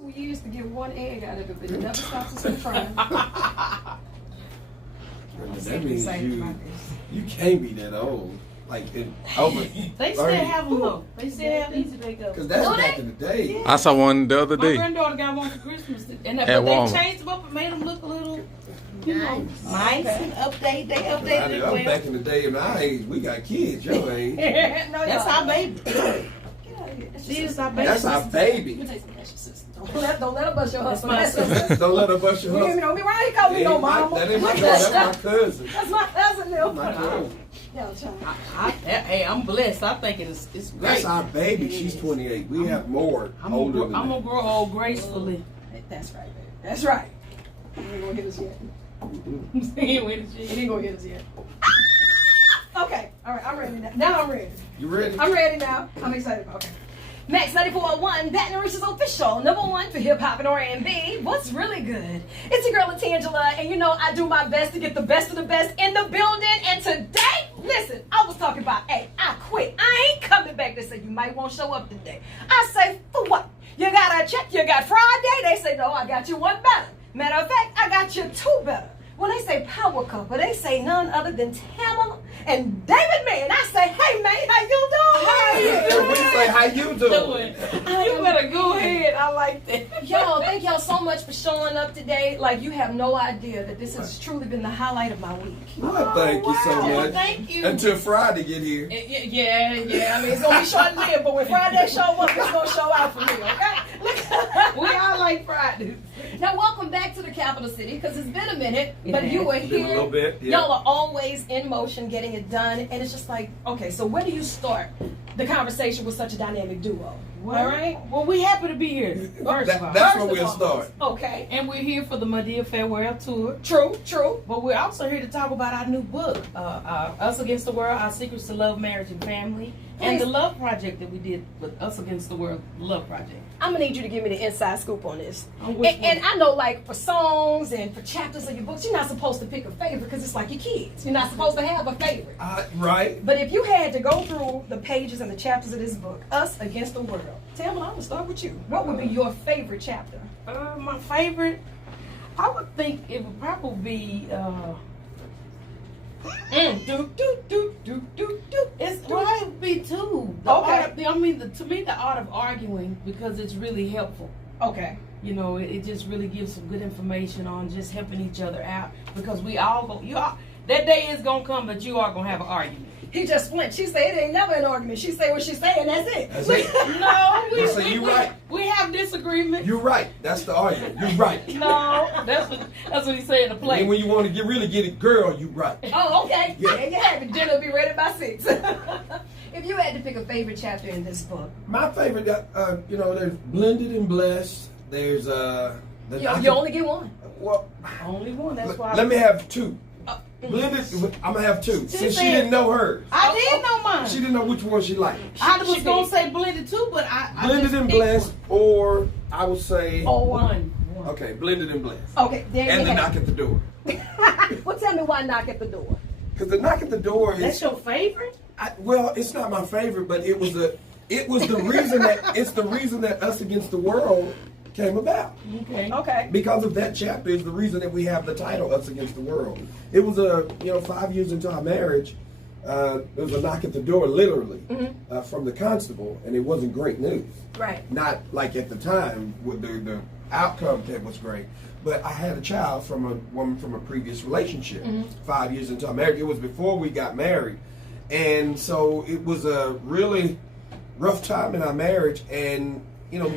We used to get one egg out of it, but it never stops us from trying. That means you can't be that old. Like over. They still have them though. They still have these bake up. Because that's back in the day. Yeah. I saw one the other My day. granddaughter got one for Christmas, and At they Walmart. changed them up and made them look a little, nice and update. They updated it I was well. back in the day in our age, we got kids, your age. No, That's our baby. She is our baby. That's our baby. Don't let her bust your husband. That's my sister. Don't let her bust your You hear me? husband. Don't be right. He call me no mama. That ain't my daughter, that's my cousin. That's my cousin, Neil. My daughter. Yo, child. Hey, I'm blessed. I think it's great. That's our baby. She's 28. We have more older than I'm that. gonna grow old gracefully. That's right, baby. That's right. He ain't gonna hit us yet. He ain't gonna hit us yet. Okay. All right. I'm ready now. Now I'm ready. You ready? I'm ready now. I'm excited. Okay. Max 94.1, Baton Rouge's official #1 for hip hop and R&B. What's really good? It's your girl LaTangela, and you know I do my best to get the best of the best in the building. And today, listen, I was talking about, hey, I quit. I ain't coming back. They say you might won't show up today. I say, for what? You got a check? You got Friday? They say, no, I got you one better. Matter of fact, I got you two better. When they say power couple, they say none other than Tamela and David Mann. I say, hey man, how you doing? We say, how you doing? You better go ahead. I like that. Y'all, thank y'all so much for showing up today. Like, you have no idea that this has truly been the highlight of my week. Well, thank you so much. Thank you. Until Friday get here. Yeah. I mean, it's going to be short lived, but when Friday show up, it's going to show out for me, okay? We all like Fridays. Now, welcome back to the capital city, because it's been a minute, but you were Been a here. little bit, yeah. Y'all are always in motion, getting it done, and it's just like, okay, so where do you start the conversation with such a dynamic duo? All right? Well, we happy to be here. First of all. That's First where we'll of all. start. Okay. And we're here for the Madea farewell tour. True. But we're also here to talk about our new book, Us Against the World, Our Secrets to Love, Marriage, and Family, and the Love Project that we did with Us Against the World, the Love Project. I'm going to need you to give me the inside scoop on this. On which And I know, like, for songs and for chapters of your books, you're not supposed to pick a favorite because it's like your kids. You're not supposed to have a favorite. Right. But if you had to go through the pages and the chapters of this book, Us Against the World, Tamela, I'm going to start with you. What would be your favorite chapter? My favorite, I would think it would probably be, It's well, it would be two. To me, the art of arguing, because it's really helpful. Okay. You know, it just really gives some good information on just helping each other out, because we all go. That day is gonna come that you are gonna have an argument. He just flinched. She said it ain't never an argument. She say what she say, and that's it. That's it. No, You're right. We have disagreement. You're right. That's the argument. You're right. No, that's what he said in the play. And when you want to really get it, girl, you right. Oh, okay. Yeah. There you have it. Dinner will be ready by 6. If you had to pick a favorite chapter in this book. My favorite, there's Blended and Blessed. There's You only get one. Well, Only one. That's why. let me have two. Blended, I'm gonna have two. Since she didn't know hers. I did know mine. She didn't know which one she liked. I was gonna say blended too, but I Blended just and picked Blessed, or I would say, one. okay, Blended and Blessed. Okay. There And you the have Knock at the Door. it. Well, tell me why knock at the door. Because the Knock at the Door is. That's your favorite? Well, it's not my favorite, but it was the reason that Us Against the World came about. Okay. Because of that chapter is the reason that we have the title Us Against the World. It was 5 years into our marriage, there was a knock at the door, literally, from the constable, and it wasn't great news. Right. Not like at the time with the outcome that was great, but I had a child from a woman from a previous relationship. 5 years into our marriage, it was before we got married, and so it was a really rough time in our marriage. And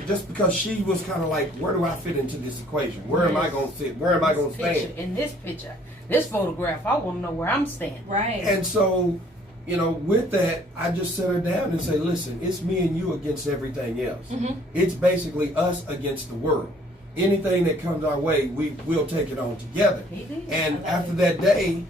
just because she was kind of like, where do I fit into this equation? Where am I going to sit? Where am I going to stand? In this picture, this photograph, I want to know where I'm standing. Right. And so, with that, I just set her down and say, listen, it's me and you against everything else. It's basically us against the world. Anything that comes our way, we'll take it on together. And after that day,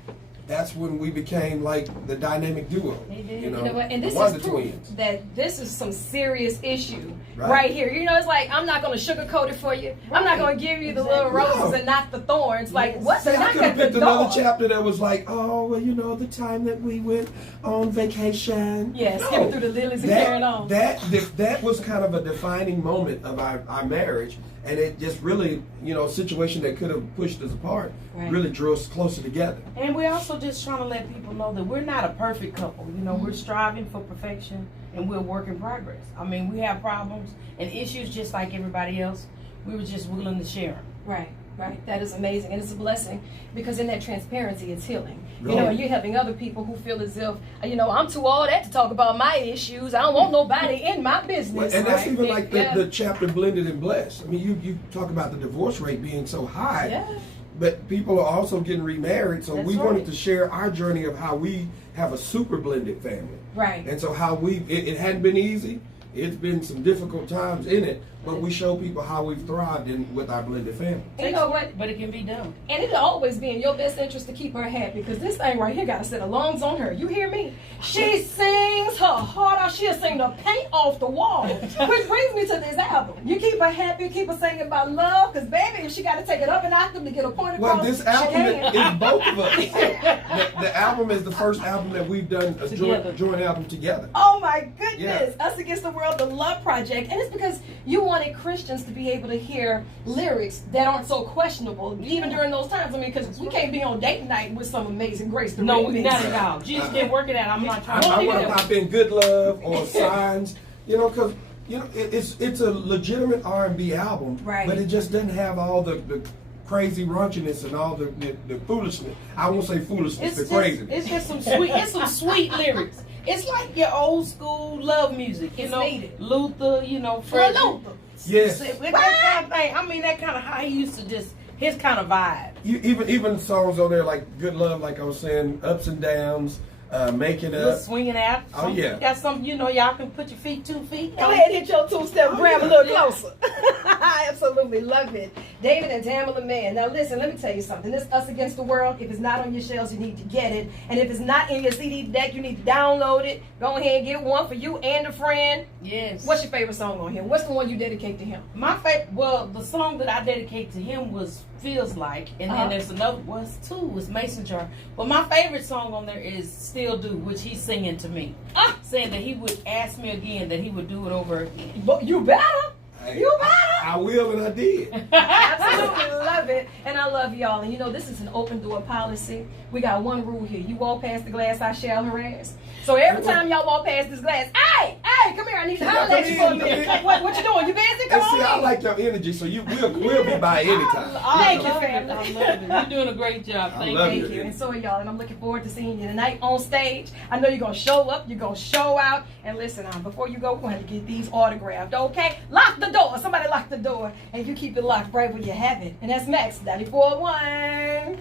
that's when we became like the dynamic duo. You know what? And this the is Wonder proof Twins. that this is some serious issue right here. You know, it's like, I'm not going to sugarcoat it for you. I'm not going to give you the little roses and not the thorns. Like, what's See, the I knock could have at the picked another door? chapter that was like, oh, well, you know, the time that we went on vacation. Yeah, skipping through the lilies and carrying on. That was kind of a defining moment of our marriage, and it just really, you know, a situation that could have pushed us apart really drew us closer together. And we're also just trying to let people know that we're not a perfect couple. You know, we're striving for perfection, and we're a work in progress. I mean, we have problems and issues just like everybody else. We were just willing to share them. Right. Right, that is amazing, and it's a blessing because in that transparency, it's healing. Right. You know, and you're helping other people who feel as if, you know, I'm too all that to talk about my issues. I don't want nobody in my business. Well, and that's even like Yeah. the chapter Blended and Blessed. I mean, you talk about the divorce rate being so high, Yeah. but people are also getting remarried. So That's we wanted right. to share our journey of how we have a super blended family. Right. And so how it hadn't been easy. It's been some difficult times in it, but we show people how we've thrived with our blended family. And you know what? But it can be done. And it'll always be in your best interest to keep her happy because this thing right here got to set a lungs on her. You hear me? She sings her heart out. She'll sing the paint off the wall. Which brings me to this album. You keep her happy, keep her singing about love because, baby, if she got to take it up an octave to get a point across, Well, this she album can. is both of us. The album is the first album that we've done a joint album together. Oh my goodness. Us Against the World, the Love Project. And it's because you wanted Christians to be able to hear lyrics that aren't so questionable, even during those times. I mean, because we can't be on date night with some Amazing Grace. The No, remix. not at all. Jesus can work it out. I'm not trying I to want to pop in Good Love or Signs, you know, because you know it's a legitimate R&B album, Right. but it just doesn't have all the crazy raunchiness and all the foolishness. I won't say foolishness, the craziness. It's just some sweet. It's some sweet lyrics. It's like your old school love music. You It's know, needed. Luther. You know, For Fred Luther. Yes. That kind of thing. I mean, that kind of how he used to just his kind of vibe. Even songs on there like Good Love, like I was saying, Ups and Downs, Making Little Up. swinging out. Oh, yeah. Got some. You know, y'all can put your feet 2 feet. Go ahead, hit your two-step, grab a yeah. little closer. I absolutely love it. David and Tamela Mann. Now listen, let me tell you something. This Us Against the World, if it's not on your shelves, you need to get it. And if it's not in your CD deck, you need to download it. Go ahead and get one for you and a friend. Yes. What's your favorite song on here? What's the one you dedicate to him? My favorite? Well, the song that I dedicate to him was "Feels Like," and then there's another. Was two. Was Mason Jar. But my favorite song on there is "Still Do," which he's singing to me, saying that he would ask me again, that he would do it over again. But you better. You better. I will, and I did. Absolutely love it. And I love y'all. And you know, this is an open door policy. We got one rule here. You walk past the glass, I shall harass. So every time y'all walk past this glass, hey, come here, I need to holler at you for a minute. What you doing? You busy? Come And see, on I in. like your energy, so we'll be by anytime. Thank you, I love family. it. I love it. You're doing a great job. I Thank love you. it. Thank you. And so are y'all. And I'm looking forward to seeing you tonight on stage. I know you're going to show up. You're going to show out. And listen, before you go, we're going to get these autographed, okay? Lock the door. Somebody lock the door. And you keep it locked right where you have it. And that's Max, 94.1.